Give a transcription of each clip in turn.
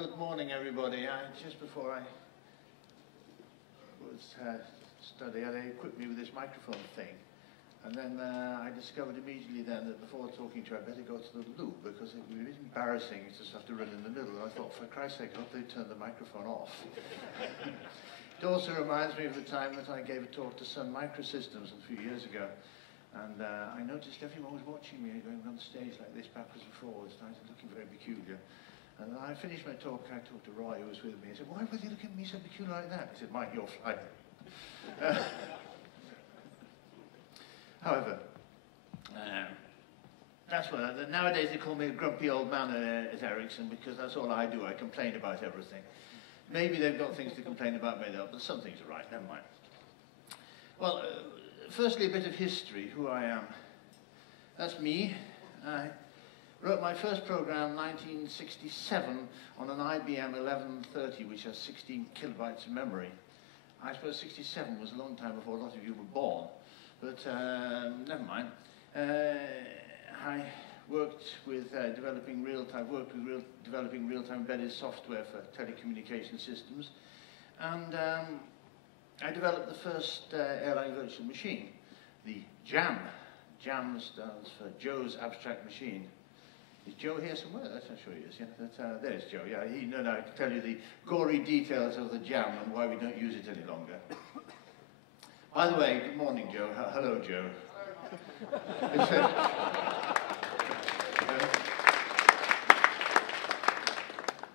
good morning, everybody. Just before I was studying, they equipped me with this microphone thing. And then I discovered immediately then that before talking to you, I'd better go to the loo, because it would be embarrassing to just have to run in the middle. And I thought, for Christ's sake, I hope they turned the microphone off. It also reminds me of the time that I gave a talk to Sun Microsystems a few years ago. And I noticed everyone was watching me going on the stage like this, backwards and forwards, and I was looking very peculiar. And I finished my talk, I talked to Roy, who was with me. I said, why were they looking at me so peculiar like that? He said, Mike, you're flying. However, that's what nowadays they call me a grumpy old man at Ericsson, because that's all I do. I complain about everything. Maybe they've got things to complain about, maybe, but some things are right, never mind. Well, firstly, a bit of history, who I am. That's me. I wrote my first program in 1967 on an IBM 1130, which has 16 kilobytes of memory. I suppose 67 was a long time before a lot of you were born, but never mind. I worked with developing real-time embedded software for telecommunication systems, and I developed the first Erlang virtual machine, the JAM. JAM stands for Joe's Abstract Machine. Is Joe here somewhere? I'm sure he is. Yeah, there's Joe. Yeah, he knows how to tell you the gory details of the JAM and why we don't use it any longer. By the way, good morning, Joe. Hello, Joe.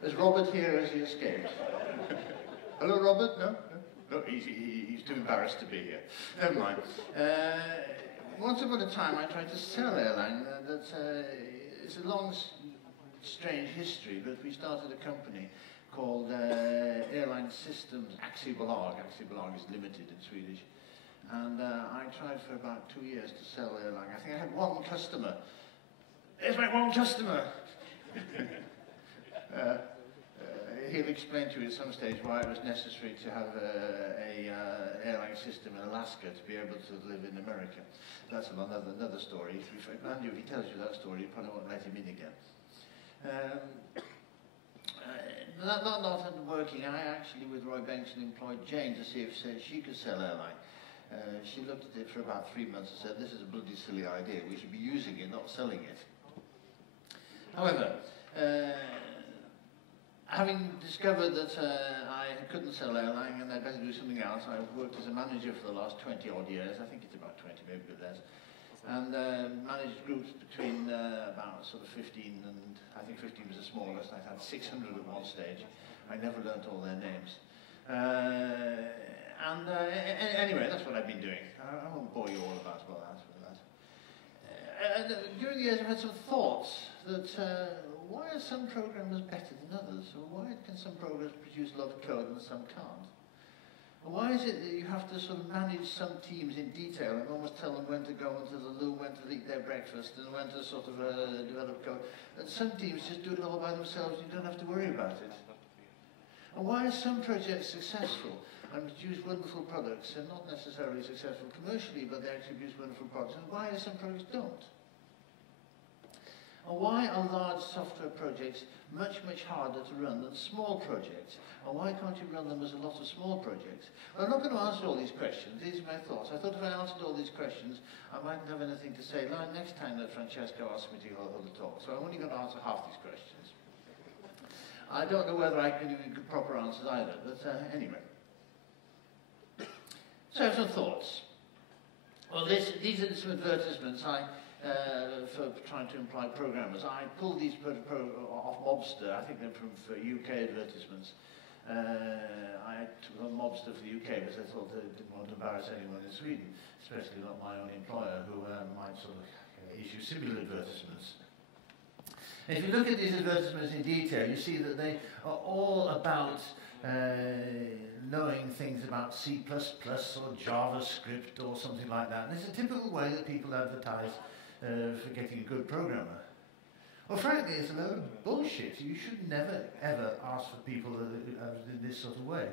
Is Robert here? Has he escaped? Hello, Robert? No? No, he's too embarrassed to be here. Never mind. Once upon a time, I tried to sell Erlang. It's a long, strange history, but we started a company called Erlang Systems Aktiebolag. Aktiebolag is limited in Swedish. And I tried for about 2 years to sell Erlang. I think I had one customer. There's my one customer! He'll explain to you at some stage why it was necessary to have a Erlang system in Alaska to be able to live in America. That's another story. If he tells you that story, you probably won't let him in again. Not working, I actually, with Roy Bengtson, employed Jane to see if she could sell Erlang. She looked at it for about 3 months and said, this is a bloody silly idea. We should be using it, not selling it. However, having discovered that I couldn't sell Erlang and I'd better do something else, I've worked as a manager for the last 20-odd years. I think it's about 20, maybe a bit less. And managed groups between about sort of 15 and, I think 15 was the smallest. I had 600 at one stage. I never learnt all their names. Anyway, that's what I've been doing. I won't bore you all about that. During the years I've had some thoughts that why are some programmers better than others? Or why can some programmers produce a lot of code and some can't? Or why is it that you have to sort of manage some teams in detail and almost tell them when to go into the loo, when to eat their breakfast, and when to sort of develop code? And some teams just do it all by themselves and you don't have to worry about it. And why are some projects successful and produce wonderful products and not necessarily successful commercially, but they actually produce wonderful products? And why are some projects don't? And why are large software projects much, much harder to run than small projects? And why can't you run them as a lot of small projects? Well, I'm not going to answer all these questions. These are my thoughts. I thought if I answered all these questions, I mightn't have anything to say next time that Francesco asks me to hold a talk. So I'm only going to answer half these questions. I don't know whether I can give good proper answers either, but anyway. So some thoughts. Well, these are some advertisements for trying to employ programmers. I pulled these off Mobster. I think they're from for UK advertisements. I took on Mobster for the UK because I thought I didn't want to embarrass anyone in Sweden, especially not my own employer, who might sort of issue similar advertisements. And if you look at these advertisements in detail, you see that they are all about knowing things about C++ or JavaScript or something like that. And it's a typical way that people advertise for getting a good programmer. Well, frankly, it's a load of bullshit. You should never, ever ask for people in this sort of way.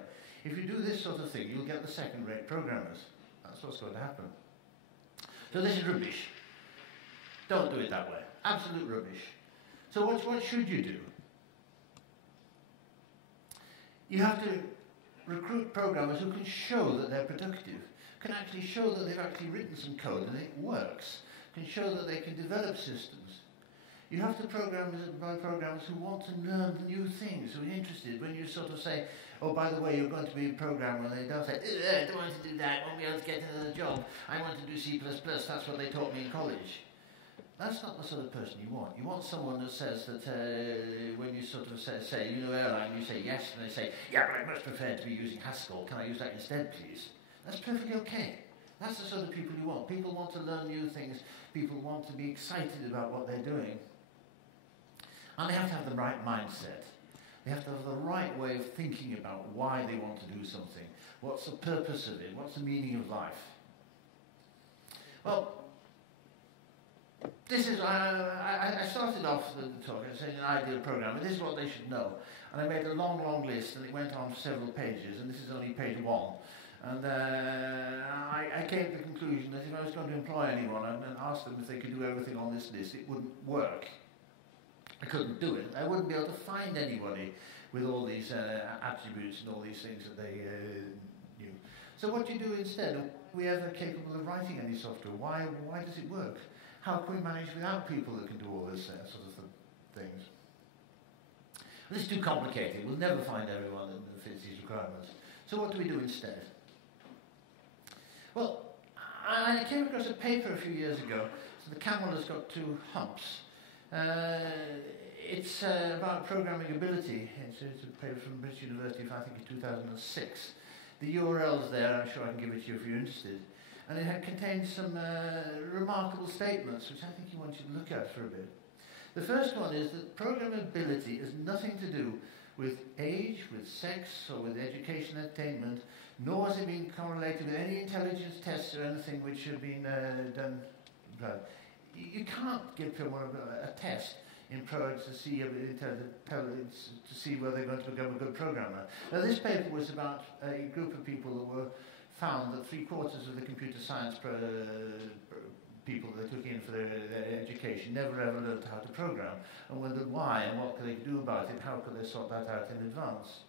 If you do this sort of thing, you'll get the second-rate programmers. That's what's going to happen. So this is rubbish. Don't do it that way. Absolute rubbish. So what should you do? You have to recruit programmers who can show that they're productive, can actually show that they've actually written some code and it works, can show that they can develop systems. You have to buy programmers who want to learn new things, who are interested. When you sort of say, oh, by the way, you're going to be a programmer, and they don't say, I don't want to do that, I won't be able to get another job, I want to do C++, that's what they taught me in college. That's not the sort of person you want. You want someone that says that when you sort of say, you know Erlang, you say yes, and they say, yeah, but I much prefer to be using Haskell, can I use that instead, please? That's perfectly okay. That's the sort of people you want. People want to learn new things, people want to be excited about what they're doing. And they have to have the right mindset. They have to have the right way of thinking about why they want to do something. What's the purpose of it? What's the meaning of life? Well, this is, I started off the talk saying an ideal programmer. This is what they should know. And I made a long, long list, and it went on several pages, and this is only page 1. And I came to the conclusion that if I was going to employ anyone and ask them if they could do everything on this list, it wouldn't work. I couldn't do it. I wouldn't be able to find anybody with all these attributes and all these things that they knew. So what do you do instead? Are we ever capable of writing any software? Why does it work? How can we manage without people that can do all this sort of things? This is too complicated. We'll never find everyone that fits these requirements. So what do we do instead? Well, I came across a paper a few years ago. So the camel has got 2 humps. It's about programmability. It's a paper from British University, I think in 2006. The URL's there, I'm sure I can give it to you if you're interested. And it contains some remarkable statements, which I think you want you to look at for a bit. The first one is that programmability has nothing to do with age, with sex, or with education and attainment, nor has it been correlated with any intelligence tests or anything which have been done. You can't give someone a test in Pro to see whether they're going to become a good programmer. Now, this paper was about a group of people that were found that 3/4 of the computer science people that they took in for their education never ever learned how to program, and wondered why and what could they do about it, how could they sort that out in advance.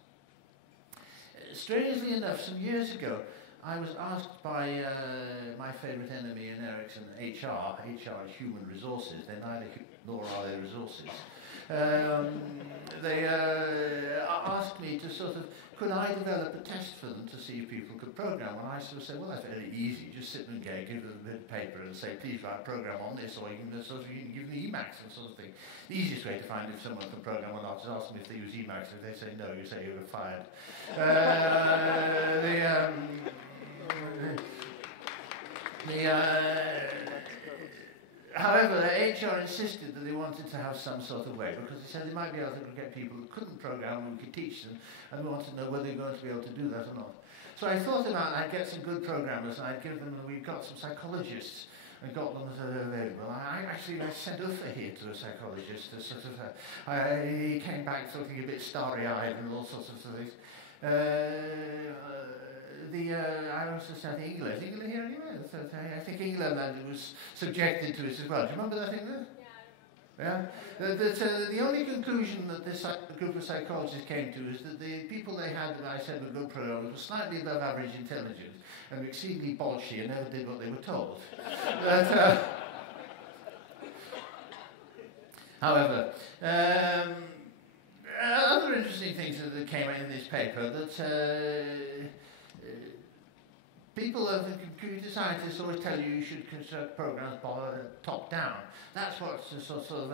Strangely enough, some years ago, I was asked by my favourite enemy in Ericsson, HR. HR is human resources. They're neither human nor are they resources. They asked me to sort of, could I develop a test for them to see if people could program? And I sort of said, well, that's very easy. Just sit and give them a bit of paper and say, please write a program on this, or you can give them Emacs and sort of thing. The easiest way to find if someone can program or not is ask them if they use Emacs. If they say no, you say you're fired. However, HR insisted that they wanted to have some sort of way, because they said they might be able to get people who couldn't program and we could teach them, and we wanted to know whether they were going to be able to do that or not. So I thought about I'd get some good programmers, and I'd give them, and we got some psychologists and got them available. I sent Uffe here to a psychologist. He came back looking a bit starry-eyed and all sorts of things. I also said England. Is England here anyway? I think England was subjected to it as well. Do you remember that England? Yeah. The only conclusion that this group of psychologists came to is that the people they had that I said were good programmers were slightly above average intelligence and were exceedingly bolshy and never did what they were told. However, other interesting things that came out in this paper that people of the computer scientists always tell you should construct programs top down. That's what sort of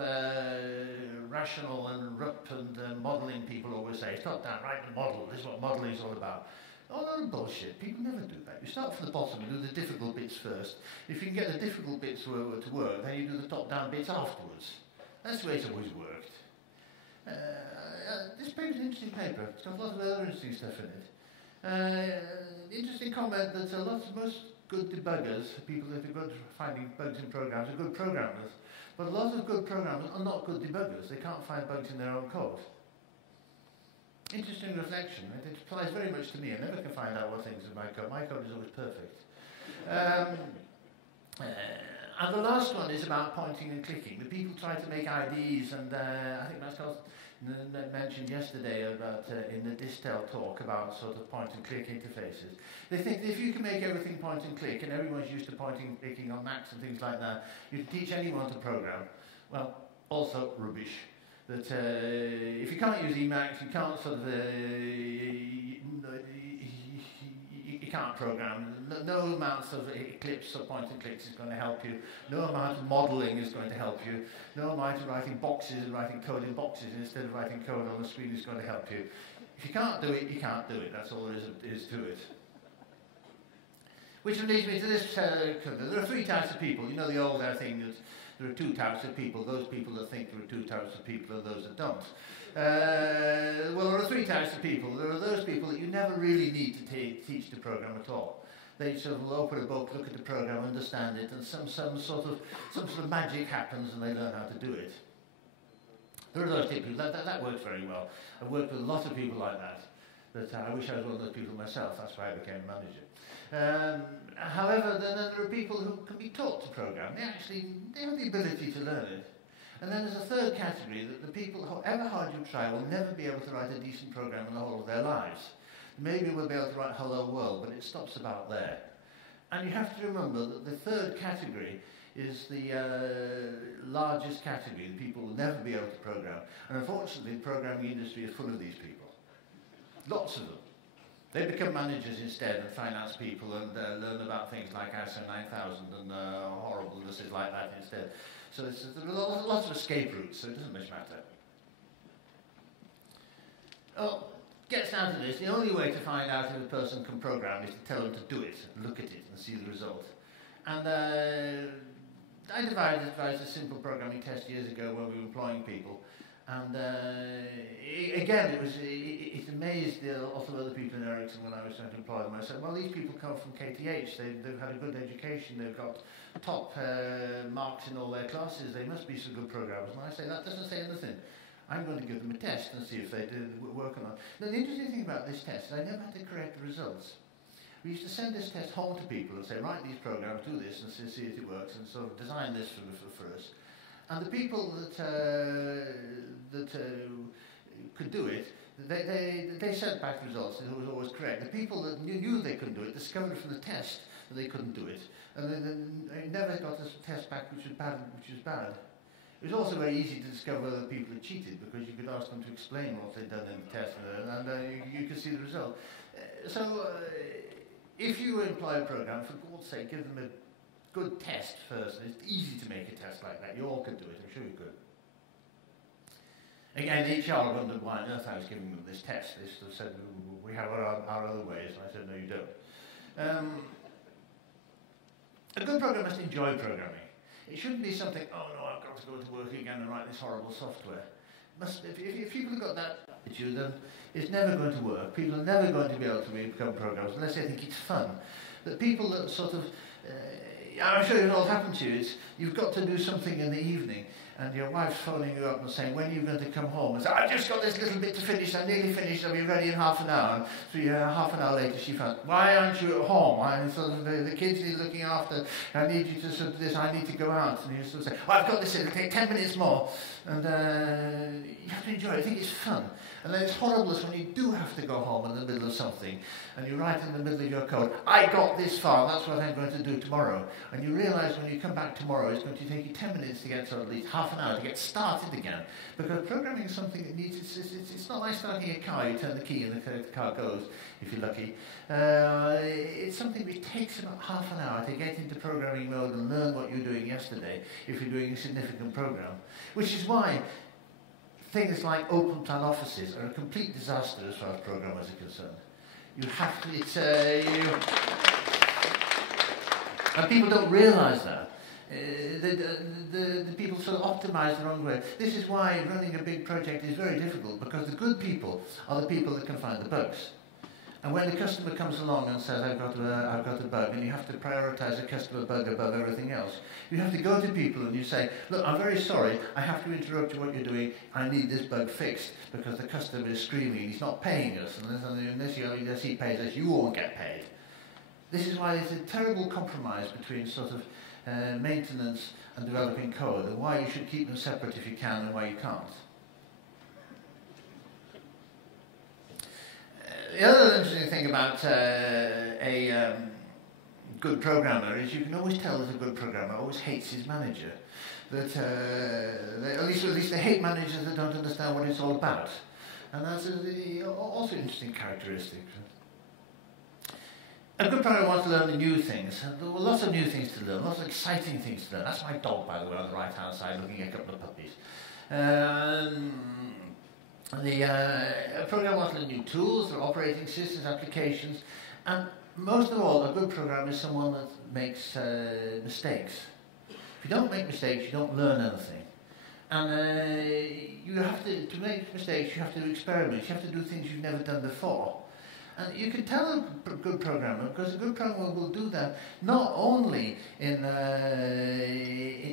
rational and RUP and modelling people always say. Top down, write the model. This is what modelling is all about. Oh, no bullshit. People never do that. You start from the bottom and do the difficult bits first. If you can get the difficult bits to work, then you do the top-down bits afterwards. That's the way it's always worked. This paper is an interesting paper. It's got a lot of other interesting stuff in it. Interesting comment that most good debuggers, people that are good at finding bugs in programs, are good programmers. But a lot of good programmers are not good debuggers. They can't find bugs in their own code. Interesting reflection. It applies very much to me. I never can find out what things in my code. My code is always perfect. And the last one is about pointing and clicking. The people try to make IDs, and I think Pascal mentioned yesterday about in the Distel talk about sort of point and click interfaces. They think that if you can make everything point and click, and everyone's used to pointing and clicking on Macs and things like that, you can teach anyone to program. Well, also rubbish. That if you can't use Emacs, you can't sort of you can't program. No amounts of Eclipse or point and clicks is going to help you. No amount of modelling is going to help you. No amount of writing boxes and writing code in boxes instead of writing code on the screen is going to help you. If you can't do it, you can't do it. That's all there is to it. Which leads me to this. There are three types of people. You know the old thing that there are two types of people. Those people that think there are two types of people and those that don't. Well, there are three types of people. There are those people that you never really need to teach to program at all. They sort of open a book, look at the program, understand it, and some sort of magic happens and they learn how to do it. There are those people that works very well. I've worked with a lot of people like that. But I wish I was one of those people myself. That's why I became a manager. However, then there are people who can be taught to program. They have the ability to learn it. And then there's a third category, that the people, however hard you try, will never be able to write a decent program in the whole of their lives. Maybe we'll be able to write Hello World, but it stops about there. And you have to remember that the third category is the largest category. The people will never be able to program. And unfortunately, the programming industry is full of these people. Lots of them. They become managers instead and finance people and learn about things like ISO 9000 and horriblenesses like that instead. So there are lots of escape routes, so it doesn't much matter. Oh, gets down to this. The only way to find out if a person can program is to tell them to do it, look at it and see the result. And I devised a simple programming test years ago when we were employing people. And again, it amazed a lot of other people in Ericsson when I was trying to employ them. I said, well, these people come from KTH, they've had a good education, they've got top marks in all their classes, they must be some good programmers. And I say, that doesn't say anything. I'm going to give them a test and see if they did work or not. Now, the interesting thing about this test is I never had to correct the results. We used to send this test home to people and say, write these programs, do this, and see if it works, and sort of design this for us. And the people that could do it, they sent back results, and it was always correct. The people that knew they couldn't do it discovered from the test that they couldn't do it, and they never got a test back which was bad. It was also very easy to discover whether people had cheated because you could ask them to explain what they'd done in the test, and you could see the result. If you employ a program, for God's sake, give them a good test first. It's easy to make a test like that. You all could do it. I'm sure you could. Again, HR wondered why on earth I was giving them this test. They sort of said, we have our other ways. And I said, no, you don't. A good programmer must enjoy programming. It shouldn't be something, oh no, I've got to go to work again and write this horrible software. If people have got that attitude, then it's never going to work. People are never going to be able to become programmers unless they think it's fun. That people that sort of, I'm sure it all happened to you, is you've got to do something in the evening and your wife's phoning you up and saying, when are you going to come home? And say, I've just got this little bit to finish, I'm nearly finished, I'll be ready in half an hour. And half an hour later she found, why aren't you at home? The kids need looking after, I need you to sort of this, I need to go out. And you sort of say, well, I've got this, it'll take 10 minutes more. And you have to enjoy it, I think it's fun. And then it's horrible when you do have to go home in the middle of something and you write in the middle of your code, I got this far, that's what I'm going to do tomorrow. And you realise when you come back tomorrow, it's going to take you 10 minutes to get to at least half an hour to get started again. Because programming is something that needs, it's not like starting a car, you turn the key and the car goes, if you're lucky. It's something which takes about half an hour to get into programming mode and learn what you were doing yesterday if you're doing a significant program. Which is why things like open plan offices are a complete disaster as far as programmers are concerned. You have to, and people don't realise that. The people sort of optimise the wrong way. This is why running a big project is very difficult, because the good people are the people that can find the bugs. And when the customer comes along and says, I've got a bug, and you have to prioritise a customer bug above everything else, you have to go to people and you say, look, I'm very sorry, I have to interrupt what you're doing, I need this bug fixed, because the customer is screaming, he's not paying us, and unless he pays us, you won't get paid. This is why there's a terrible compromise between sort of maintenance and developing code, and why you should keep them separate if you can and why you can't. The other interesting thing about a good programmer is you can always tell that a good programmer always hates his manager. That at least they hate managers that don't understand what it's all about. And that's also an interesting characteristic. A good programmer wants to learn the new things. And there were lots of new things to learn, lots of exciting things to learn. That's my dog, by the way, on the right-hand side, looking at a couple of puppies. A programmer wants to learn new tools, or operating systems, applications, and most of all, a good programmer is someone that makes mistakes. If you don't make mistakes, you don't learn anything. And you have to make mistakes, you have to do experiments, you have to do things you've never done before. And you can tell a good programmer, because a good programmer will do that not only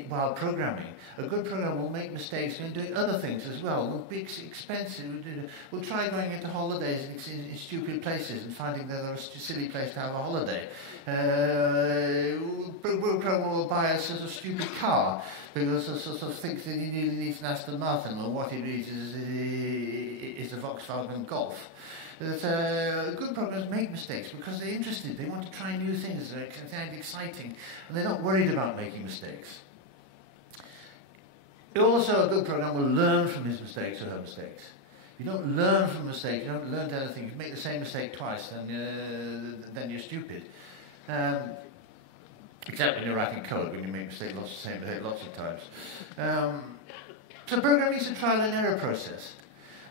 while programming. A good programmer will make mistakes and doing other things as well. Will be expensive. Will try going into holidays in stupid places and finding that they're a silly place to have a holiday. A good programmer will buy a sort of stupid car because he sort of thinks that he really needs an Aston Martin, or what he needs is a Volkswagen Golf. Good programmers make mistakes because they're interested. They want to try new things. They're exciting, and they're not worried about making mistakes. Also, a good programmer will learn from his mistakes or her mistakes. You don't learn from mistakes. You don't learn anything. If you make the same mistake twice, then you're stupid. Except when you're writing code, when you make the same mistake lots of times. So programming is a trial and error process.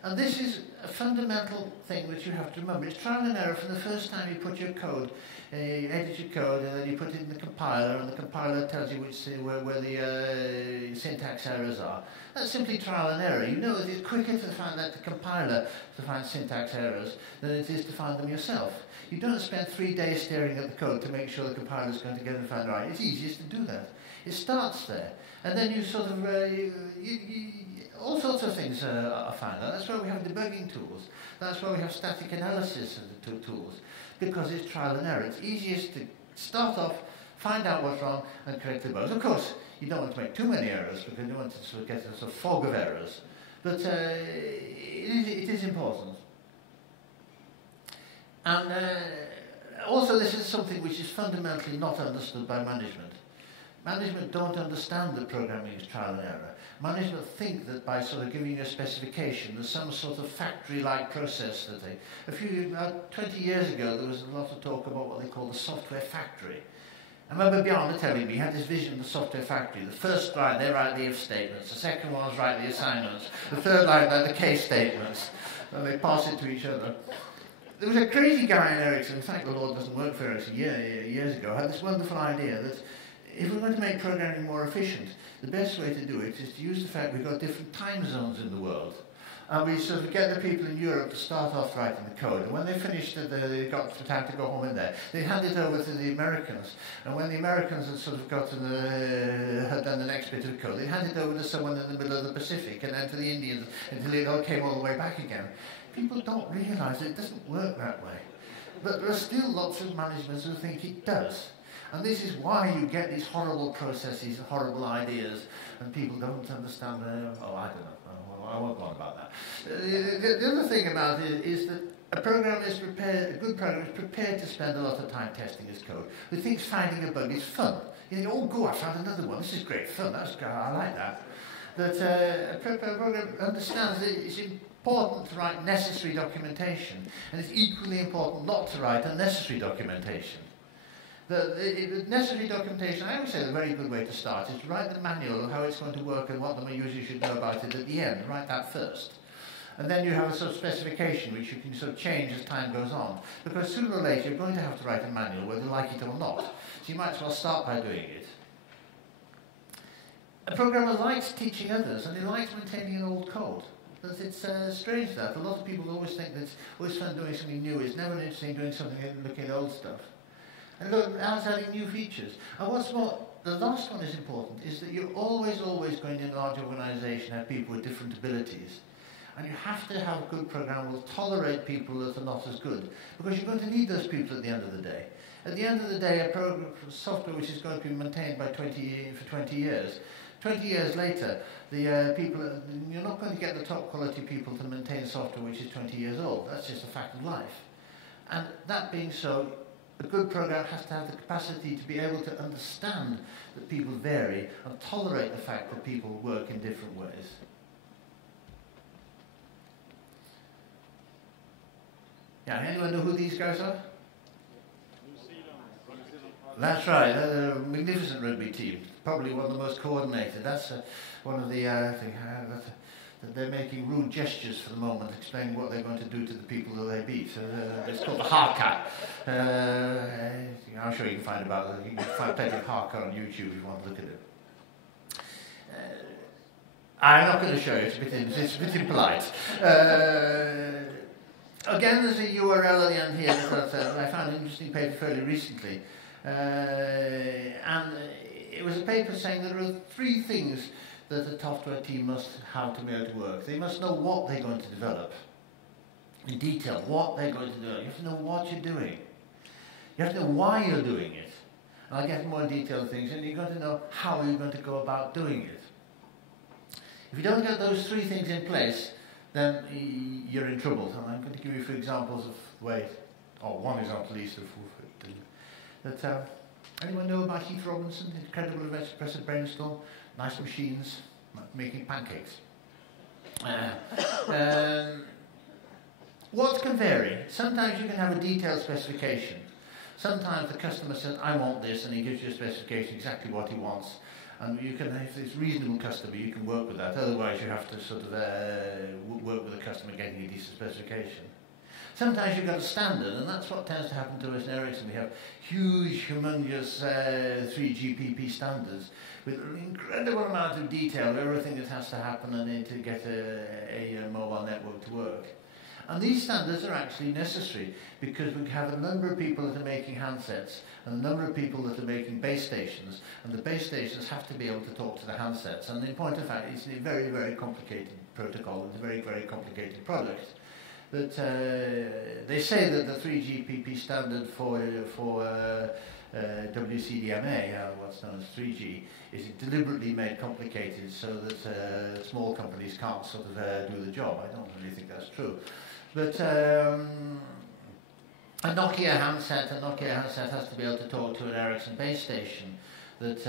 And this is a fundamental thing which you have to remember. It's trial and error from the first time you put your code, you edit your code, and then you put it in the compiler, and the compiler tells you where the syntax errors are. That's simply trial and error. You know that it's quicker to find the compiler to find syntax errors than it is to find them yourself. You don't spend 3 days staring at the code to make sure the compiler is going to get it and find it right. It's easiest to do that. It starts there. And then you sort of, all sorts of things are found out. That's why we have debugging tools. That's why we have static analysis tools, because it's trial and error. It's easiest to start off, find out what's wrong, and correct the bugs. Of course, you don't want to make too many errors because you don't want to sort of get a sort of fog of errors. But it is important. And also, this is something which is fundamentally not understood by management. Management don't understand that programming is trial and error. Management think that by sort of giving you a specification, there's some sort of factory-like process that about 20 years ago, there was a lot of talk about what they call the software factory. I remember Bjarne telling me he had this vision of the software factory. The first line, they write the if statements. The second one's write the assignments. The third line, they're the case statements. And they pass it to each other. There was a crazy guy in Ericsson, in fact the Lord doesn't work for Ericsson, years ago, had this wonderful idea that if we're going to make programming more efficient, the best way to do it is to use the fact we've got different time zones in the world. And we sort of get the people in Europe to start off writing the code. And when they finished, they got the time to go home in there. They hand it over to the Americans. And when the Americans had sort of had done the next bit of code, they hand it over to someone in the middle of the Pacific, and then to the Indians until it all came all the way back again. People don't realise it doesn't work that way. But there are still lots of managements who think it does. And this is why you get these horrible processes, horrible ideas, and people don't understand I don't know. I won't go on about that. The other thing about it is that a good programmer is prepared to spend a lot of time testing his code. Who thinks finding a bug is fun. You think, oh, go, I found another one. This is great fun. I like that. That a programmer understands that it's important to write necessary documentation, and it's equally important not to write unnecessary documentation. The necessary documentation, I always say a very good way to start is to write the manual of how it's going to work and what the user should know about it at the end. Write that first. And then you have a sort of specification which you can sort of change as time goes on. Because sooner or later you're going to have to write a manual whether you like it or not. So you might as well start by doing it. A programmer likes teaching others and he likes maintaining an old code. But it's strange that. A lot of people always think that it's always fun doing something new. It's never interesting doing something and looking at old stuff. And look, adding new features. And what's more, the last one is important, is that you're always going in a large organisation have people with different abilities. And you have to have a good program that will tolerate people that are not as good, because you're going to need those people at the end of the day. At the end of the day, a program software which is going to be maintained by 20 years, 20 years later, the people, you're not going to get the top quality people to maintain software which is 20 years old. That's just a fact of life. And that being so, a good program has to have the capacity to be able to understand that people vary and tolerate the fact that people work in different ways. Yeah, anyone know who these guys are? That's right, they're a magnificent rugby team, probably one of the most coordinated. That's one of the things that they're making rude gestures for the moment, explaining what they're going to do to the people that they beat. So it's called the Harkat. I'm sure you can find about it. You can find plenty of Harkat on YouTube if you want to look at it. I'm not going to show you, it's a bit impolite. Again, there's a URL at the end here that I found an interesting paper fairly recently. And it was a paper saying there are 3 things that a software team must have to be able to work. They must know what they're going to develop in detail, what they're going to do. You have to know what you're doing. You have to know why you're doing it. And I'll get more detailed things, and you're going to know how you're going to go about doing it. If you don't get those 3 things in place, then you're in trouble. And I'm going to give you a few examples of ways, or one example at least of that. Anyone know about Heath Robinson, incredible impressive brainstorm, nice machines, making pancakes. What can vary? Sometimes you can have a detailed specification. Sometimes the customer says, I want this, and he gives you a specification exactly what he wants. And you can, if it's a reasonable customer, you can work with that. Otherwise, you have to sort of work with the customer getting a decent specification. Sometimes you've got a standard, and that's what tends to happen to us in Ericsson. We have huge, humongous 3GPP standards with an incredible amount of detail of everything that has to happen and to get a mobile network to work. And these standards are actually necessary because we have a number of people that are making handsets and a number of people that are making base stations, and the base stations have to be able to talk to the handsets. And in point of fact, it's a very, very complicated protocol. It's a very, very complicated product. But they say that the 3GPP standard for WCDMA, what's known as 3G, is deliberately made complicated so that small companies can't sort of do the job. I don't really think that's true. But a Nokia handset has to be able to talk to an Ericsson base station. That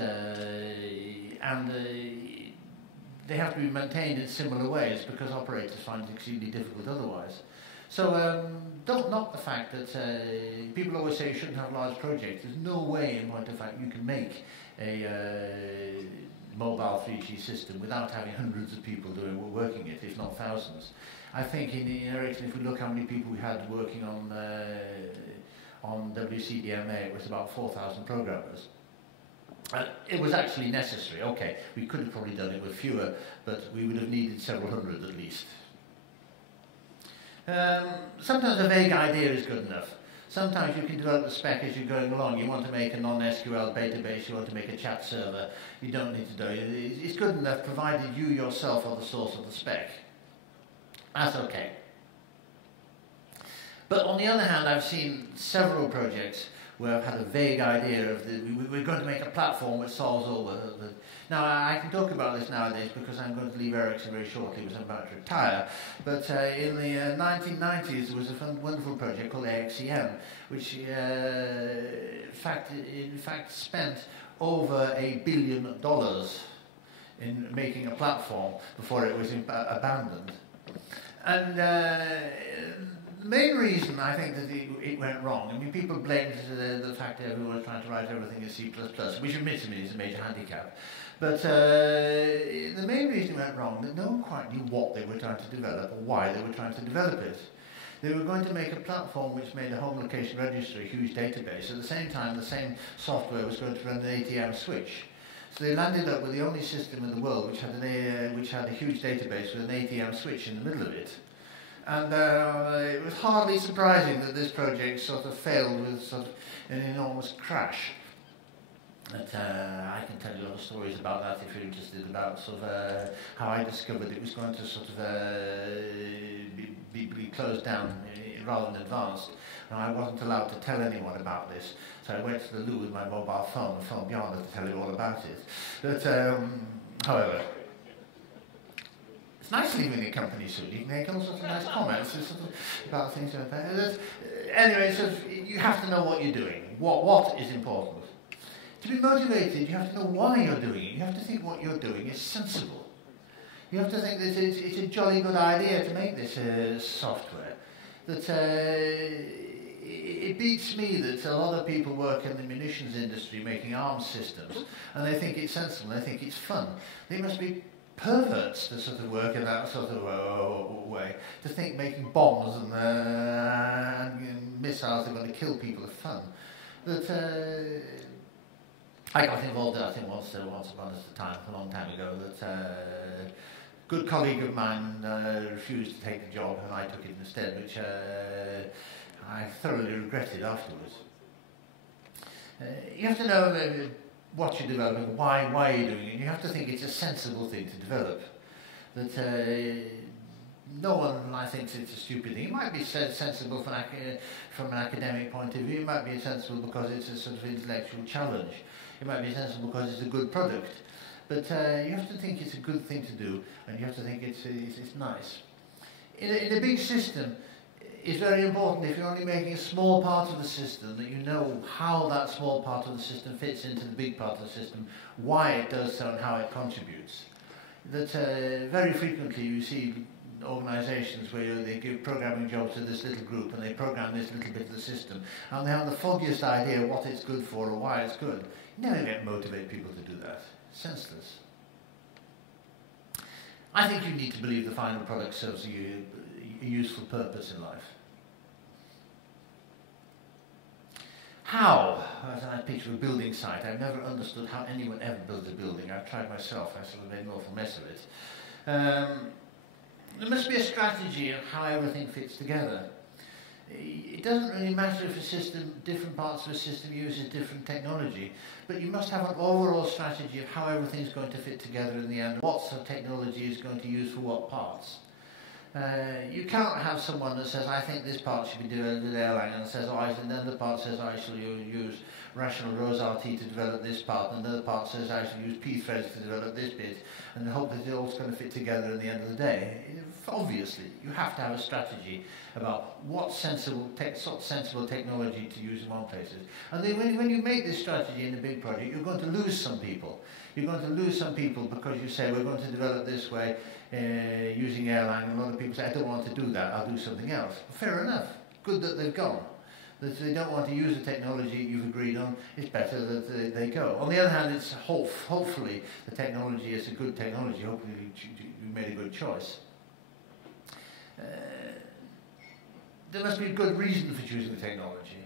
and they have to be maintained in similar ways because operators find it exceedingly difficult otherwise. So don't knock the fact that people always say you shouldn't have large projects. There's no way, in point of fact, you can make a mobile 3G system without having hundreds of people working it, if not thousands. I think in Ericsson, if we look how many people we had working on WCDMA, it was about 4,000 programmers. It was actually necessary. Okay, we could have probably done it with fewer, but we would have needed several hundred at least. Sometimes a vague idea is good enough. Sometimes you can develop the spec as you're going along. You want to make a non-SQL database, you want to make a chat server. You don't need to do it. It's good enough provided you yourself are the source of the spec. That's okay. But on the other hand, I've seen several projects where I've had a vague idea of we're going to make a platform which solves all the. Now, I can talk about this nowadays because I'm going to leave Ericsson very shortly because I'm about to retire. But in the 1990s, there was a wonderful project called AXEM, which in fact spent over $1 billion in making a platform before it was abandoned. And the main reason I think that it went wrong, I mean, people blamed the fact that everyone was trying to write everything in C++, which admittedly is a major handicap. But the main reason it went wrong, that no one quite knew what they were trying to develop or why they were trying to develop it. They were going to make a platform which made a home location registry, a huge database. At the same time, the same software was going to run an ATM switch. So they landed up with the only system in the world which had a huge database with an ATM switch in the middle of it. And it was hardly surprising that this project sort of failed with sort of an enormous crash. But I can tell you a lot of stories about that if you're interested, about sort of how I discovered it was going to sort of closed down rather than advanced, and I wasn't allowed to tell anyone about this. So I went to the loo with my mobile phone and phoned Bjarne to tell you all about it. But, however, it's nice leaving a company soon. You can make all sorts of nice comments about things like that. Anyway, so you have to know what you're doing. What is important? To be motivated, you have to know why you're doing it. You have to think what you're doing is sensible. You have to think that it's a jolly good idea to make this software. That it beats me that a lot of people work in the munitions industry making arms systems, and they think it's sensible, they think it's fun. They must be perverts to sort of work in that sort of way, to think making bombs and missiles that are going to kill people are fun. That I got involved in, I think, once upon a time, a long time ago, that a good colleague of mine refused to take the job, and I took it instead, which I thoroughly regretted afterwards. You have to know what you're developing, why you're doing it. You have to think it's a sensible thing to develop. That no one, I think, it's a stupid thing. It might be sensible from an academic point of view. It might be sensible because it's a sort of intellectual challenge. It might be sensible because it's a good product. But you have to think it's a good thing to do, and you have to think it's nice. In a big system, it's very important, if you're only making a small part of the system, that you know how that small part of the system fits into the big part of the system, why it does so and how it contributes. That very frequently you see organisations where they give programming jobs to this little group and they program this little bit of the system, and they have the foggiest idea what it's good for or why it's good. You never get motivate people to do that. Senseless. I think you need to believe the final product serves a useful purpose in life. How? As I picture a building site, I've never understood how anyone ever builds a building. I've tried myself, I sort of made an awful mess of it. There must be a strategy of how everything fits together. It doesn't really matter if a system, different parts of a system uses different technology, but you must have an overall strategy of how everything's going to fit together in the end, what sort of technology is going to use for what parts. You can't have someone that says, I think this part should be developed with Erlang, and says, and then the part says, I shall use rational rows RT to develop this part, and another part says, I shall use p-threads to develop this bit, and hope that it's all going to fit together at the end of the day. Obviously, you have to have a strategy about what sensible technology to use in one place. And then when you make this strategy in a big project, you're going to lose some people. You're going to lose some people because you say, we're going to develop this way using Erlang, and a lot of people say, I don't want to do that, I'll do something else. Fair enough. Good that they've gone. That they don't want to use the technology you've agreed on, it's better that they go. On the other hand, it's hopefully the technology is a good technology. Hopefully you made a good choice. There must be a good reason for choosing the technology.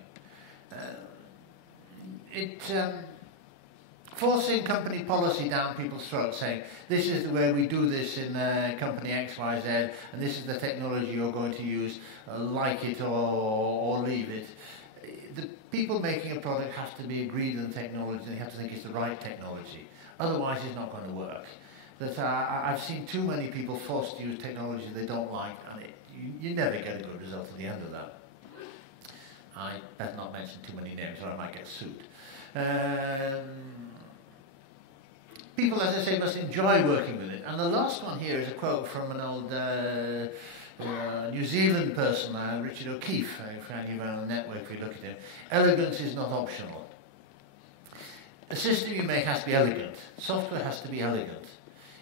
Forcing company policy down people's throats, saying, this is the way we do this in company XYZ, and this is the technology you're going to use, like it or leave it. The people making a product have to be agreed on the technology, and they have to think it's the right technology. Otherwise, it's not going to work. That I've seen too many people forced to use technology they don't like, and you never get a good result at the end of that. I better not mention too many names or I might get sued. People, as I say, must enjoy working with it. And the last one here is a quote from an old New Zealand person, Richard O'Keefe, if I give on the network if you look at him. Elegance is not optional. A system you make has to be elegant. Software has to be elegant.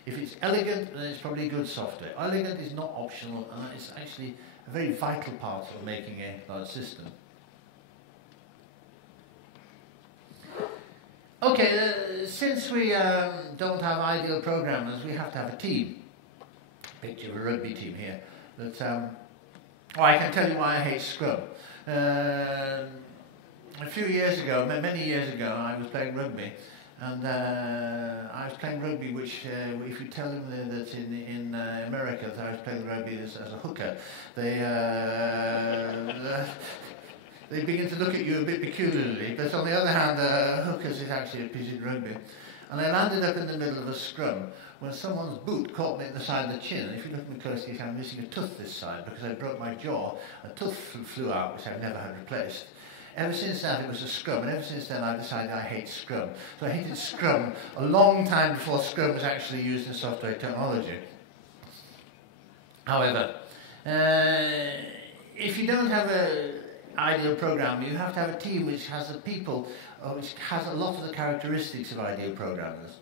If it's elegant, then it's probably good software. Elegant is not optional, and it's actually a very vital part of making a large system. Okay, since we don't have ideal programmers, we have to have a team. Picture of a rugby team here. That, I can tell you why I hate Scrum. A few years ago, many years ago, I was playing rugby. And I was playing rugby, which, if you tell them that in America that I was playing rugby as a hooker, they begin to look at you a bit peculiarly. But on the other hand, hookers is actually a piece of rugby. And I landed up in the middle of a scrum when someone's boot caught me at the side of the chin. And if you look at me closely, you can I'm missing a tooth this side because I broke my jaw. A tooth flew out, which I've never had replaced. Ever since that, it was a scrum, and ever since then, I decided I hate Scrum. So I hated Scrum a long time before Scrum was actually used in software technology. However, if you don't have an ideal programmer, you have to have a team which has the people, which has a lot of the characteristics of ideal programmers.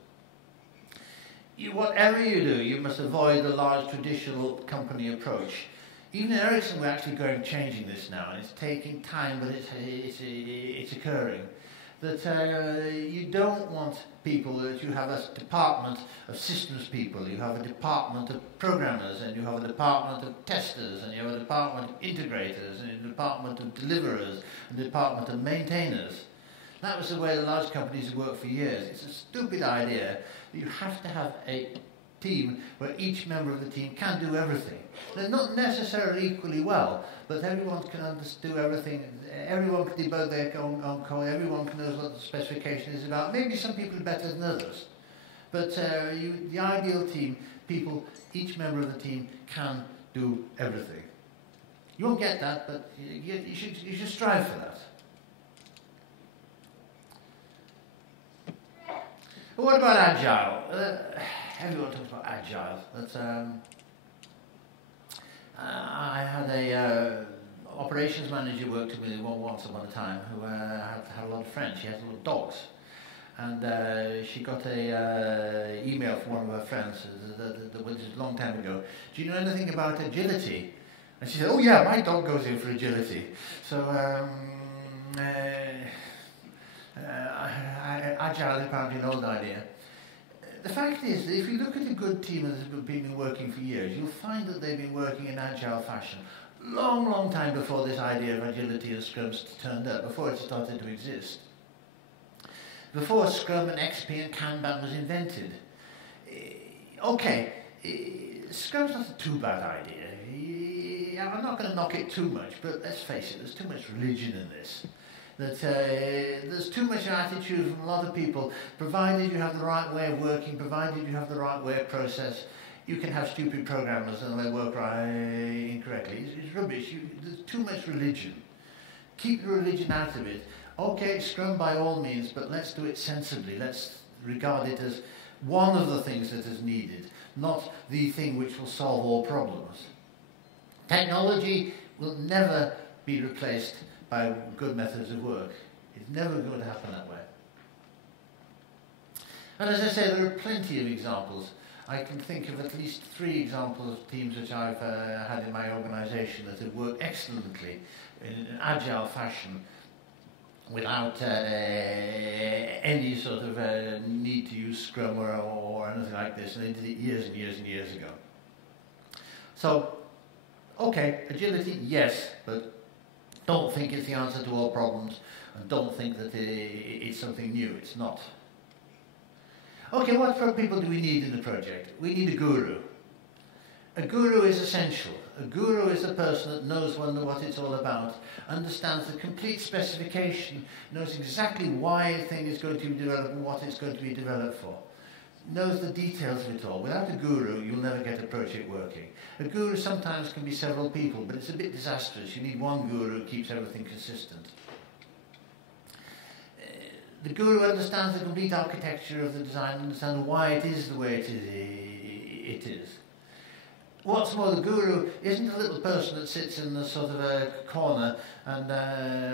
Whatever you do, you must avoid the large traditional company approach. Even in Ericsson, we're actually changing this now, and it's taking time, but it's occurring. That you don't want people that you have a department of systems people, you have a department of programmers, and you have a department of testers, and you have a department of integrators, and a department of deliverers, and a department of maintainers. That was the way the large companies have worked for years. It's a stupid idea that you have to have a team where each member of the team can do everything. They're not necessarily equally well, but everyone can do everything. Everyone can debug their own code. Everyone can know what the specification is about. Maybe some people are better than others, but the ideal team, each member of the team can do everything. You won't get that, but you should strive for that. But what about Agile? Everyone talks about Agile. I had a operations manager worked with me once upon a time who had a lot of friends. She had little dogs, and she got a email from one of her friends. This was a long time ago. Do you know anything about agility? And she said, "Oh yeah, my dog goes in for agility." So Agile is apparently an old idea. The fact is that if you look at a good team that has been working for years, you'll find that they've been working in Agile fashion long time before this idea of agility and Scrum turned up, before it started to exist. Before Scrum and XP and Kanban was invented. Scrum's not a too bad idea. I'm not going to knock it too much, but let's face it, there's too much religion in this. That there's too much attitude from a lot of people. Provided you have the right way of working, provided you have the right way of process, you can have stupid programmers and they work incorrectly. It's rubbish. There's too much religion. Keep the religion out of it. Okay, Scrum by all means, but let's do it sensibly. Let's regard it as one of the things that is needed, not the thing which will solve all problems. Technology will never be replaced by good methods of work. It's never going to happen that way. And as I say, there are plenty of examples. I can think of at least 3 examples of teams which I've had in my organisation that have worked excellently in an agile fashion without any sort of need to use Scrum or anything like this, and they did it years and years and years ago. So, okay, agility, yes, but don't think it's the answer to all problems, and don't think that it's something new. It's not. Okay, what sort of people do we need in the project? We need a guru. A guru is essential. A guru is a person that knows what it's all about, understands the complete specification, knows exactly why a thing is going to be developed and what it's going to be developed for. Knows the details of it all. Without a guru, you'll never get a project working. A guru sometimes can be several people, but it's a bit disastrous. You need one guru who keeps everything consistent. The guru understands the complete architecture of the design, understands why it is the way it is. What's more, the guru isn't a little person that sits in the sort of a corner and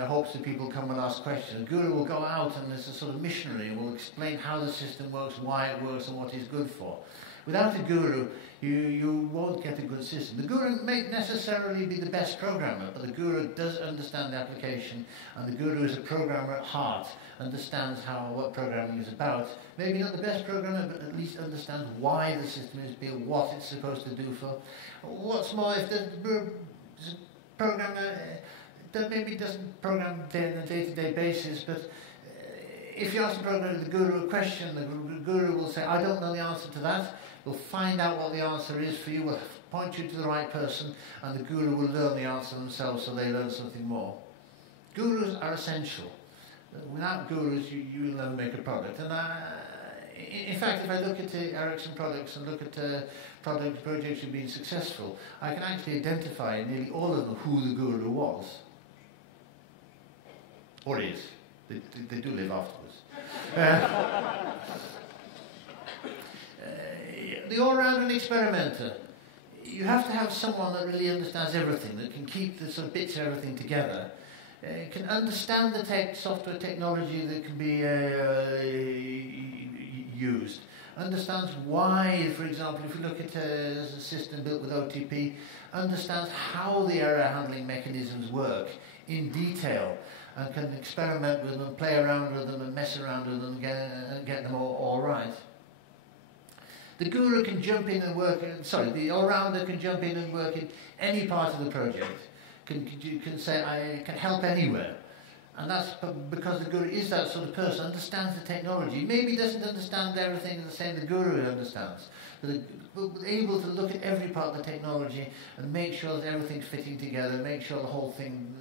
hopes that people come and ask questions. The guru will go out and is a sort of missionary and will explain how the system works, why it works, and what it's good for. Without a guru, you won't get a good system. The guru may necessarily be the best programmer, but the guru does understand the application, and the guru is a programmer at heart, understands what programming is about. Maybe not the best programmer, but at least understands why the system is built, what it's supposed to do for. What's more, if the programmer that maybe doesn't program on a day-to-day basis, but if you ask the guru a question, the guru will say, I don't know the answer to that. We'll find out what the answer is for you, we'll point you to the right person, and the guru will learn the answer themselves so they learn something more. Gurus are essential. Without gurus, you will never make a product. And In fact, if I look at Ericsson products and look at projects which have been successful, I can actually identify in nearly all of them who the guru was. Or is. They do live afterwards. The all-rounder experimenter. You have to have someone that really understands everything, that can keep the sort of bits of everything together, can understand the software technology that can be used, understands why, for example, if you look at a system built with OTP, understands how the error handling mechanisms work in detail, and can experiment with them, play around with them, and mess around with them, and get them all right. The guru can jump in and work, the all-rounder can jump in and work in any part of the project, can say, I can help anywhere. And that's because the guru is that sort of person, understands the technology. Maybe doesn't understand everything the same the guru understands, but able to look at every part of the technology and make sure that everything's fitting together, make sure the whole thing,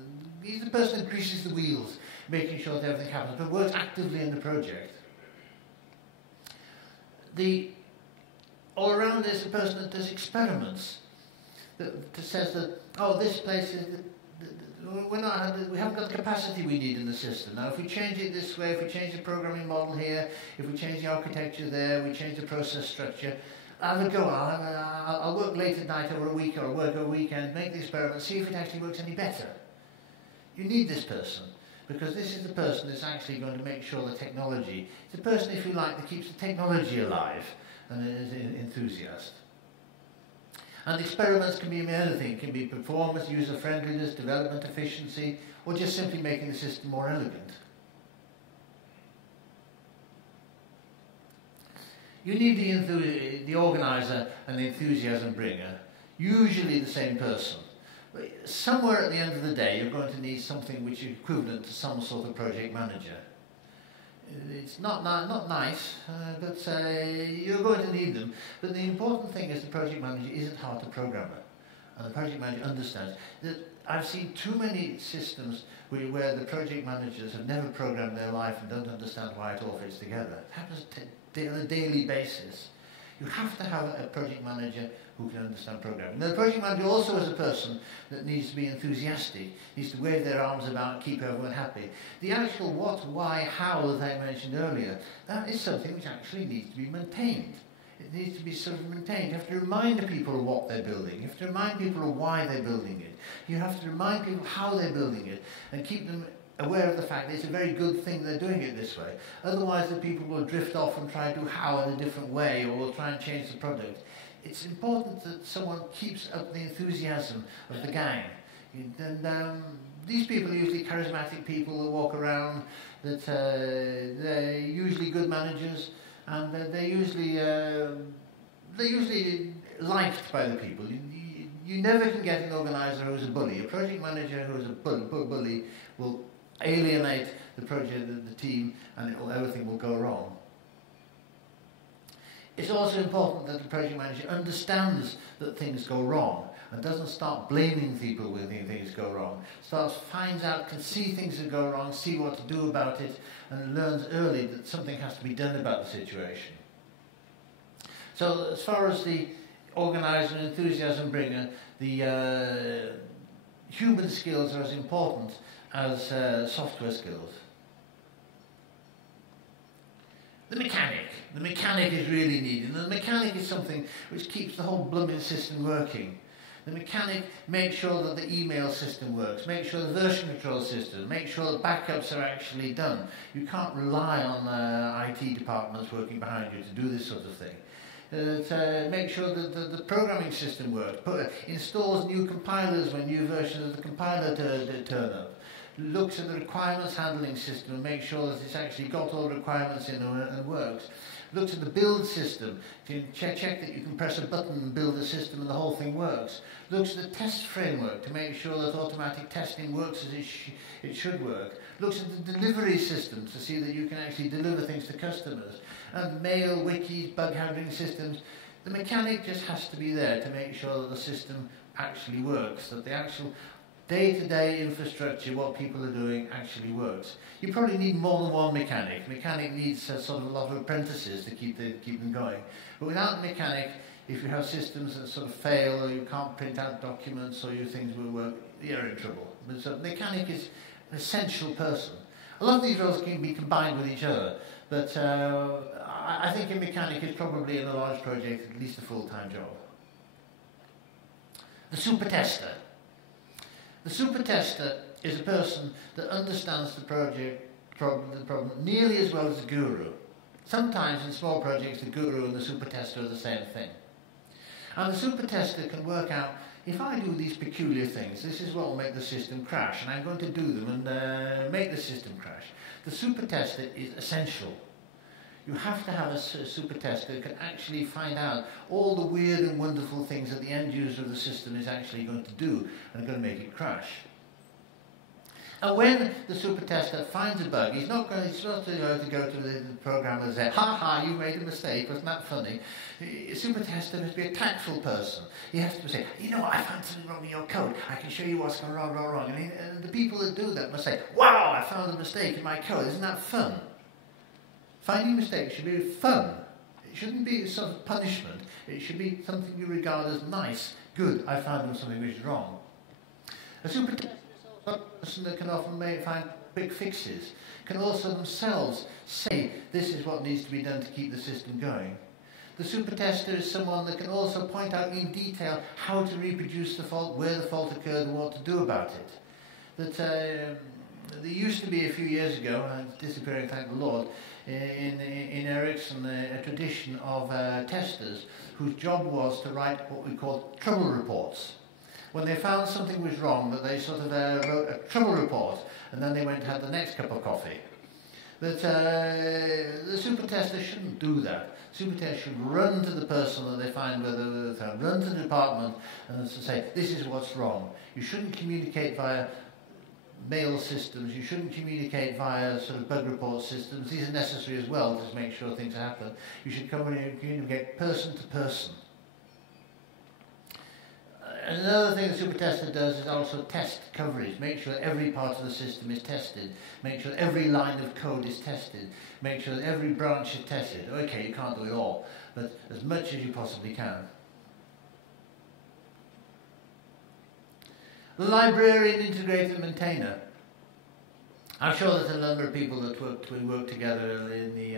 he's the person that greases the wheels, making sure that everything happens, but works actively in the project. The all-rounder is the person that does experiments, that says that, oh, this place is, we haven't got the capacity we need in the system. Now, if we change it this way, if we change the programming model here, if we change the architecture there, we change the process structure, I'll have a go. I'll work late at night over a week, or work over a weekend, make the experiment, see if it actually works any better. You need this person, because this is the person that's actually going to make sure the technology, it's the person, if you like, that keeps the technology alive and is an enthusiast. And experiments can be anything. It can be performance, user-friendliness, development efficiency, or just simply making the system more elegant. You need the organizer and the enthusiasm bringer, usually the same person. But somewhere at the end of the day, you're going to need something which is equivalent to some sort of project manager. It's not nice, but you're going to need them. But the important thing is the project manager isn't hard to program, and the project manager understands that. I've seen too many systems where the project managers have never programmed their life and don't understand why it all fits together. It happens on a daily basis. You have to have a project manager who can understand programming. Now, the project manager also is a person that needs to be enthusiastic, needs to wave their arms about and keep everyone happy. The actual what, why, how that I mentioned earlier, that is something which actually needs to be maintained. It needs to be sort of maintained. You have to remind people of what they're building. You have to remind people of why they're building it. You have to remind people how they're building it and keep them aware of the fact that it's a very good thing they're doing it this way. Otherwise, the people will drift off and try to do how in a different way, or will try and change the product. It's important that someone keeps up the enthusiasm of the gang. And these people are usually charismatic people that walk around, that they're usually good managers, and they're usually liked by the people. You never can get an organizer who's a bully. A project manager who's a bully will alienate the project, the team, and everything will go wrong. It's also important that the project manager understands that things go wrong and doesn't start blaming people when things go wrong. Finds out, can see things that go wrong, see what to do about it, and learns early that something has to be done about the situation. So as far as the organizer and enthusiasm bringer, the human skills are as important as software skills. The mechanic is really needed, and the mechanic is something which keeps the whole blooming system working. The mechanic makes sure that the email system works, makes sure the version control system, makes sure the backups are actually done. You can't rely on IT departments working behind you to do this sort of thing. Make sure that the programming system works, installs new compilers when new versions of the compiler turn up. Looks at the requirements handling system and makes sure that it's actually got all the requirements in and works. Looks at the build system to check that you can press a button and build a system and the whole thing works. Looks at the test framework to make sure that automatic testing works as it should work. Looks at the delivery systems to see that you can actually deliver things to customers. And mail, wikis, bug handling systems. The mechanic just has to be there to make sure that the system actually works, that the actual day-to-day infrastructure, what people are doing actually works. You probably need more than one mechanic. Mechanic needs sort of a lot of apprentices to keep them going. But without a mechanic, if you have systems that sort of fail, or you can't print out documents, or your things will work, you're in trouble. But so mechanic is an essential person. A lot of these roles can be combined with each other, but I think a mechanic is probably in a large project at least a full-time job. The super tester. The super tester is a person that understands the problem nearly as well as the guru. Sometimes in small projects the guru and the super tester are the same thing. And the super tester can work out, if I do these peculiar things, this is what will make the system crash, and I'm going to do them and make the system crash. The super tester is essential. You have to have a super tester who can actually find out all the weird and wonderful things that the end user of the system is actually going to do and are going to make it crash. And when the super tester finds a bug, he's not to go to the programmer and say, "Ha ha, you made a mistake, wasn't that funny?" A super tester must be a tactful person. He has to say, "You know what, I found something wrong in your code. I can show you what's gone wrong. And the people that do that must say, "Wow, I found a mistake in my code. Isn't that fun?" Finding mistakes should be fun. It shouldn't be a sort of punishment. It should be something you regard as nice, good. I found something which is wrong. A super tester is also a person that can often find quick fixes, can also themselves say, this is what needs to be done to keep the system going. The super tester is someone that can also point out in detail how to reproduce the fault, where the fault occurred, and what to do about it. There used to be a few years ago, and it's disappearing, thank the Lord, in Ericsson a tradition of testers whose job was to write what we call trouble reports. When they found something was wrong, that they sort of wrote a trouble report, and then they went and had the next cup of coffee. But the super tester shouldn't do that. Super tester should run to the person that they find, run to the department and say, this is what's wrong. You shouldn't communicate via mail systems, you shouldn't communicate via sort of bug report systems. These are necessary as well to make sure things happen. You should communicate person to person. And another thing the super tester does is also test coverage. Make sure every part of the system is tested. Make sure every line of code is tested. Make sure that every branch is tested. Okay, you can't do it all, but as much as you possibly can. The librarian, integrator, maintainer. I'm sure there's a number of people that work together in the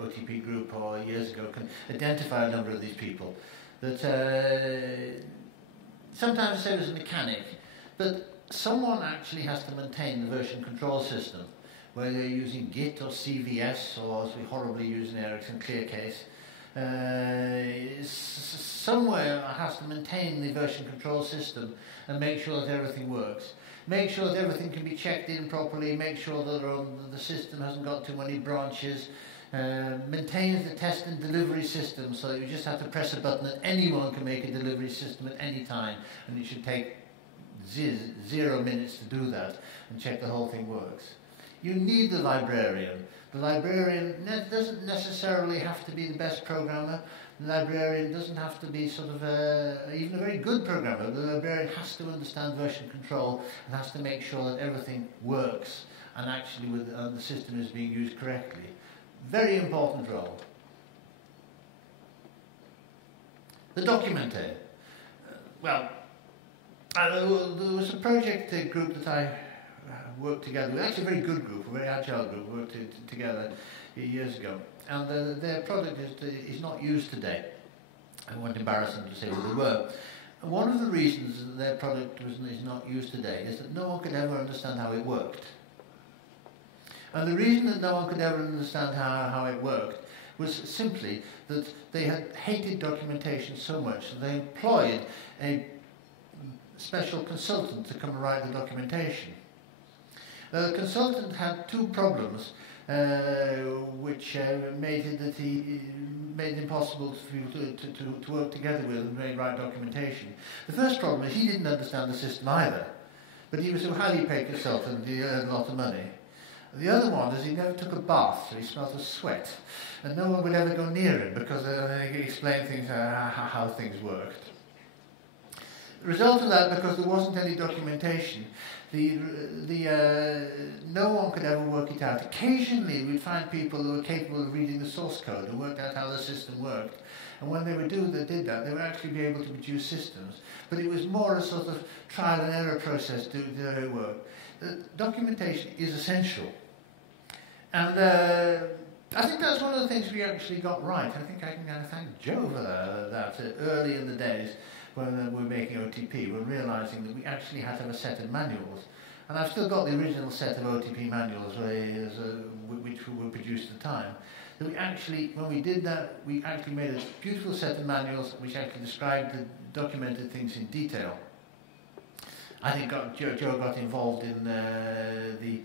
OTP group or years ago can identify a number of these people. That sometimes I say there's a mechanic, but someone actually has to maintain the version control system, whether you're using Git or CVS or as we horribly use in Ericsson ClearCase. Somewhere has to maintain the version control system and make sure that everything works. Make sure that everything can be checked in properly, make sure that the system hasn't got too many branches, maintains the test and delivery system so that you just have to press a button and anyone can make a delivery system at any time, and it should take 0 minutes to do that and check the whole thing works. You need the librarian. The librarian doesn't necessarily have to be the best programmer. The librarian doesn't have to be sort of even a very good programmer. The librarian has to understand version control and has to make sure that everything works and actually the system is being used correctly. Very important role. The documenter. There was a project group that I worked together with, actually a very good group, a very agile group, we worked together years ago. And their product is not used today. I won't embarrass them to say what they were. And one of the reasons that their product is not used today is that no one could ever understand how it worked. And the reason that no one could ever understand how it worked was simply that they had hated documentation so much that they employed a special consultant to come and write the documentation. The consultant had two problems which made it impossible for people to work together with and write documentation. The first problem is he didn't understand the system either, but he was a highly paid consultant and he earned a lot of money. The other one is he never took a bath, so he smelled of sweat, and no one would ever go near him because he explained things how things worked. The result of that, because there wasn't any documentation, no one could ever work it out. Occasionally we'd find people who were capable of reading the source code and worked out how the system worked. And when they did that, they would actually be able to produce systems. But it was more a sort of trial and error process to do their work. Documentation is essential. And I think that's one of the things we actually got right. I think I can thank Joe for that early in the days when we were making OTP, we're realising that we actually had to have a set of manuals. And I've still got the original set of OTP manuals which were produced at the time. That we actually, when we did that, we actually made a beautiful set of manuals which actually described the documented things in detail. I think Joe got involved in the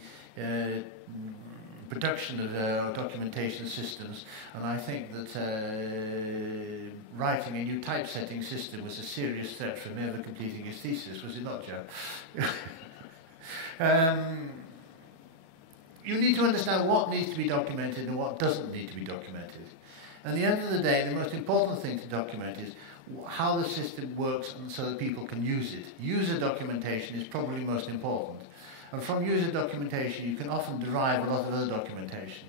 production of documentation systems, and I think that writing a new typesetting system was a serious threat from ever completing his thesis, was it not, Joe? You need to understand what needs to be documented and what doesn't need to be documented. At the end of the day, the most important thing to document is how the system works and so that people can use it. User documentation is probably most important. And from user documentation, you can often derive a lot of other documentation.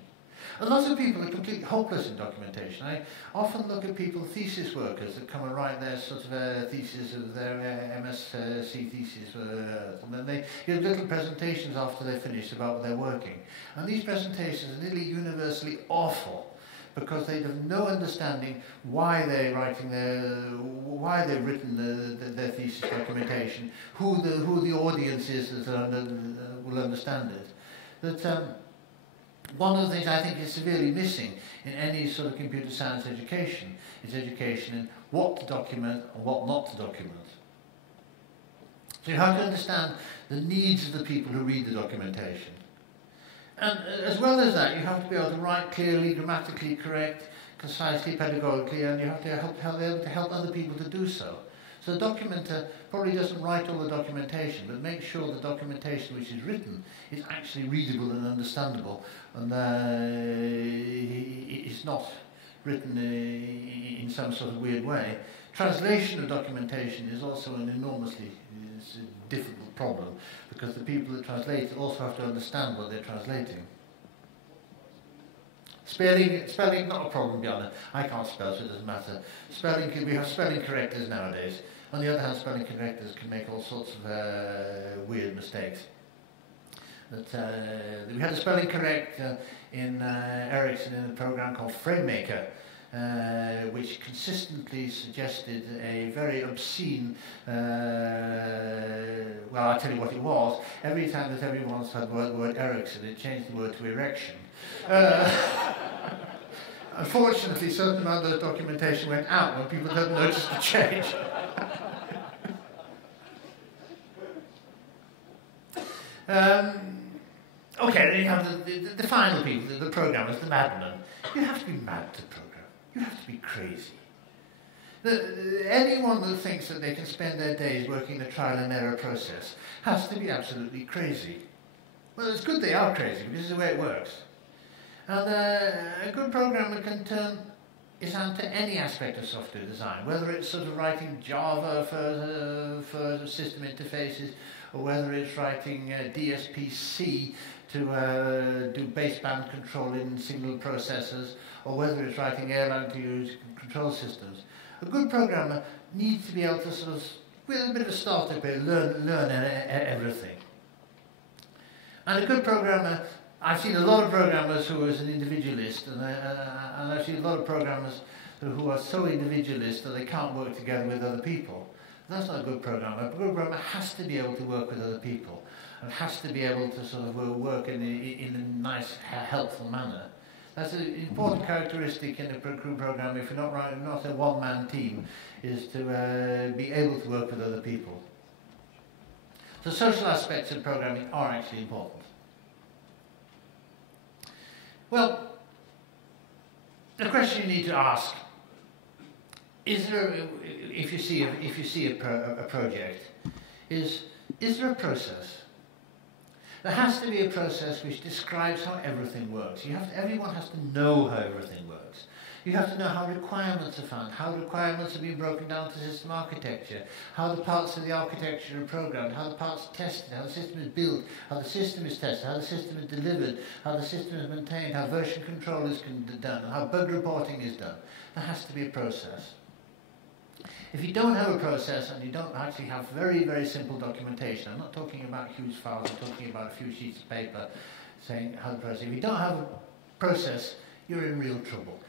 A lot of people are completely hopeless in documentation. I often look at people, thesis workers, that come and write their sort of thesis of their MSc thesis, and then they give little presentations after they're finished about what they're working. And these presentations are nearly universally awful, because they have no understanding why they're writing why they've written their thesis documentation, who the audience is that will understand it. That one of the things I think is severely missing in any sort of computer science education is education in what to document and what not to document. So you have to understand the needs of the people who read the documentation. And as well as that, you have to be able to write clearly, grammatically correct, concisely, pedagogically, and you have to be able to help other people to do so. So the documenter probably doesn't write all the documentation, but makes sure the documentation which is written is actually readable and understandable, and it's not written in some sort of weird way. Translation of documentation is also an enormously difficult problem, because the people that translate also have to understand what they're translating. Spelling, not a problem, Bjarne. I can't spell, so it doesn't matter. We have spelling correctors nowadays. On the other hand, spelling correctors can make all sorts of weird mistakes. We had a spelling correct in Ericsson in a program called FrameMaker, which consistently suggested a very obscene, well, I'll tell you what it was. Every time that everyone said the word Ericsson, it changed the word to erection. Unfortunately, certain amount of documentation went out when people didn't notice the change. Okay, then you have the final people, the programmers, the madmen. You have to be mad to program. You have to be crazy. Anyone that thinks that they can spend their days working the trial and error process has to be absolutely crazy. Well, it's good they are crazy, because it's the way it works. And a good programmer can turn his hand to any aspect of software design, whether it's sort of writing Java for system interfaces, or whether it's writing DSP-C to do baseband control in single processors, or whether it's writing Erlang to use control systems. A good programmer needs to be able to sort of, with a bit of a startup, learn everything. And a good programmer, I've seen a lot of programmers who are an individualist, and I've seen a lot of programmers who are so individualist that they can't work together with other people. That's not a good programmer. A good programmer has to be able to work with other people, and has to be able to sort of work in a nice, helpful manner. That's an important characteristic in a crew program, if you're not a one-man team, is to be able to work with other people. So social aspects of programming are actually important. Well, the question you need to ask is there, if you see a project, is there a process? There has to be a process which describes how everything works. Everyone has to know how everything works. You have to know how requirements are found, how requirements are being broken down to system architecture, how the parts of the architecture are programmed, how the parts are tested, how the system is built, how the system is tested, how the system is delivered, how the system is maintained, how version control is done, and how bug reporting is done. There has to be a process. If you don't have a process and you don't actually have very, very simple documentation, I'm not talking about huge files, I'm talking about a few sheets of paper saying how the process. If you don't have a process, you're in real trouble.